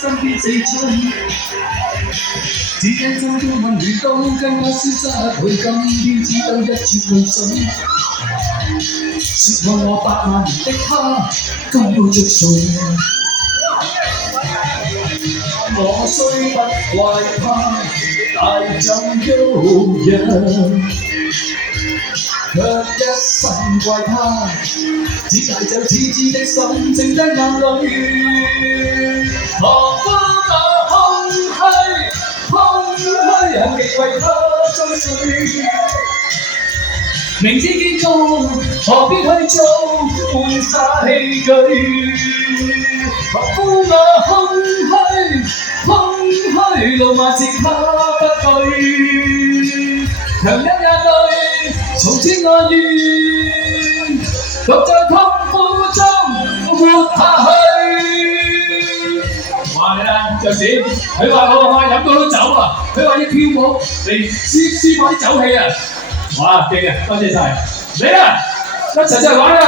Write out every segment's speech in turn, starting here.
身邊四春，只因心中溫暖都跟我消失去，今天只得一串淚水。說愛我8萬年的他，今要着誰？我雖不怪他，大怎喐人，卻一生怪他，只帶走痴痴的心，剩低眼淚。何苦那空虛，空虛人極為他心碎。明知結局，何必去做換灑器具？何苦那空虛，空虛路漫是他不對。強忍眼淚，從此愛怨，獨在痛苦中活下去。話你啦，爵士，佢話我飲多酒啊，佢話要跳舞嚟舒放啲酒氣啊！哇，勁啊！多謝晒，嚟啦，一齊出嚟玩啊！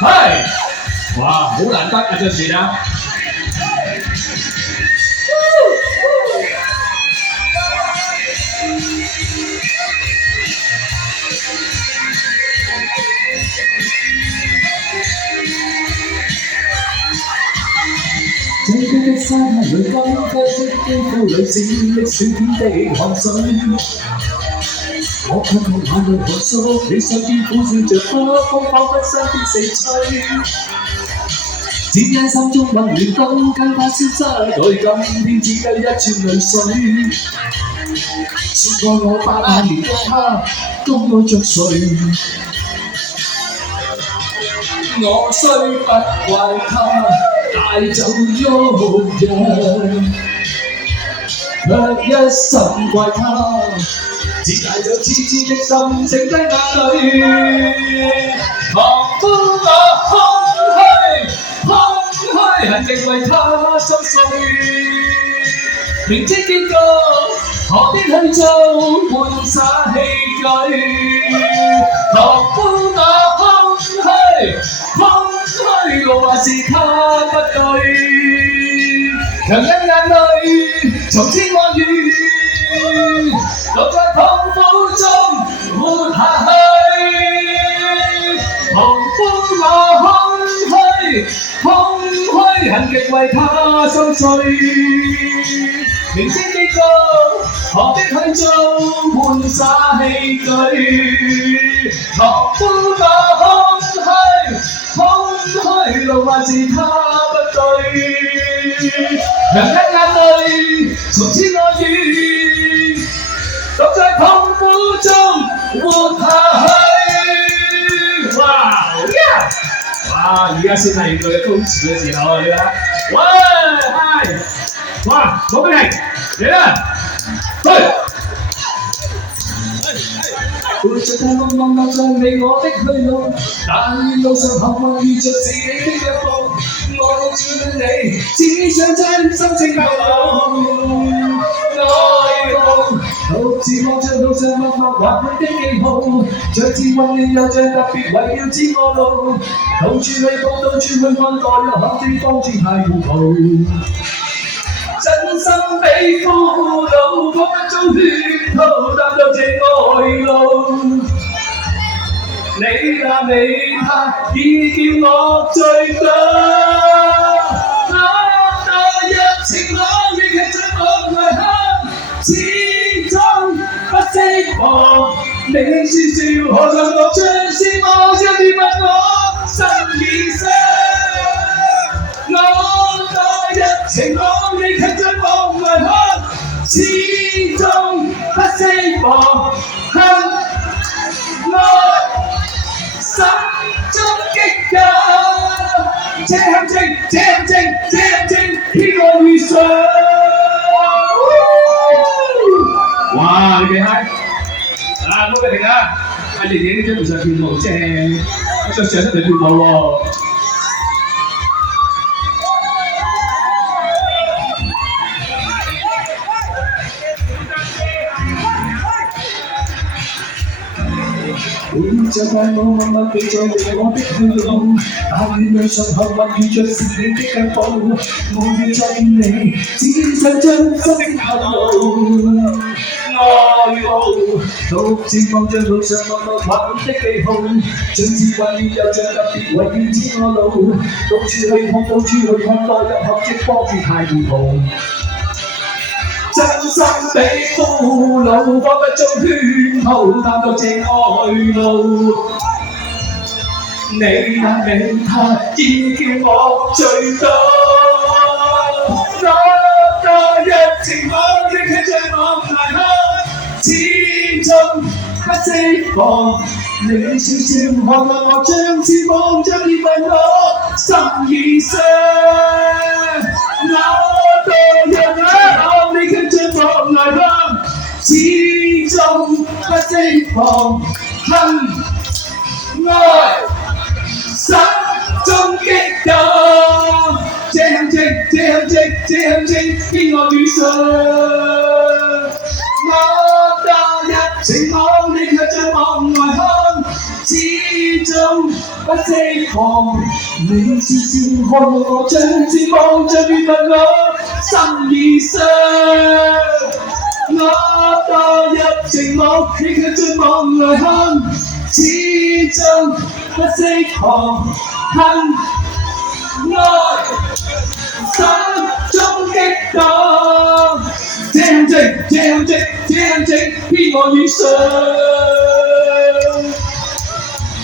係，哇，好難得啊，爵士啊！這區的沙灘裏，金雞的肌膚裏，閃的小天的汗水。我卻同眼淚何須，你身邊苦笑着風，風彷彿身邊四吹。只因心中溫暖都跟它消失去，今天只得一串淚水。說愛我8萬年的他，今愛着誰？我雖不怪他，帶走喐人，卻一生怪他，只帶走痴痴的心，剩低眼淚。何苦那空虛，空虛恨極為他心碎。明知結局，何必去做換灑器具？何苦那空虛，空虛路還是他不對。強忍眼淚，從此愛怨，獨在痛苦中活下去。何苦那空虛，空虛恨極為他心碎。明知結局，何必去做換灑器具？何苦那空虛，空虛路還是他不對。強忍眼淚，從此愛怨，獨在痛苦中活下去。哇！哇！而家先係佢嘅高潮嘅時候啊！你睇，喂，嗨！哇！冇俾你嚟啦，去！陪着他茫茫路上未我的去路，但願路上幸運遇着自己的腳步。我只戀你，只想將心聲透露。愛慕，獨自望着路上默默劃滿的記號，像似溫暖又像特別圍繞指我路。到處去報，到處去看，待落口的方寸太糊塗。真心比俘虜，彷彿遭圈套，擔當這愛路。你那你他已叫我醉倒，我墮入情網，亦係最無奈恨，始終不釋放。你説笑何曾樂像是我，一別問我心已傷。我墮入情網，亦係最無奈恨，始終不釋放。心中激湧，這陷阱，這陷阱，這陷阱，偏我遇上。哇！你幾嗨？啊，冇俾停啊！阿爺爺呢張唔上跳舞正，我張相出嚟跳舞喎。陪着就快冇默默地在離我的去路，但願路上幸運遇着是你的腳步，我要再見你，只想將心透露。愛路，獨自望着路上默默畫滿的記號，像智慧又像特別為要知我路，到處去看，到處去看，代入合適波子太唔同。真心比俘虜，彷彿中圈套，探到這愛路。你那美態已叫我醉倒，我墮入情網，憶起像往難堪，始終不釋放。你笑笑看看我，將翅膀將熱吻我，心已傷。我墮入情網，你卻像往難堪，始終不釋放。恨愛心中激盪，這陷阱，這陷阱，這陷阱，偏我遇上。我墮入情網，你卻像往外看，始終不釋放。你笑笑看我，將翅膀將熱吻我，心已傷。我墮入情網，你卻像往外看，始終不釋放。恨愛心中激盪，這陷阱，這陷阱，這陷阱，偏我遇上。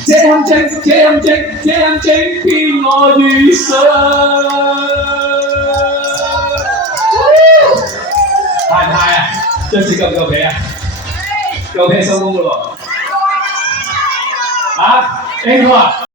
這陷阱，這陷阱，這陷阱，偏我遇上。嗨唔嗨啊？張紙夠唔夠皮啊？夠皮收工㗎喎。啊？聽到啊？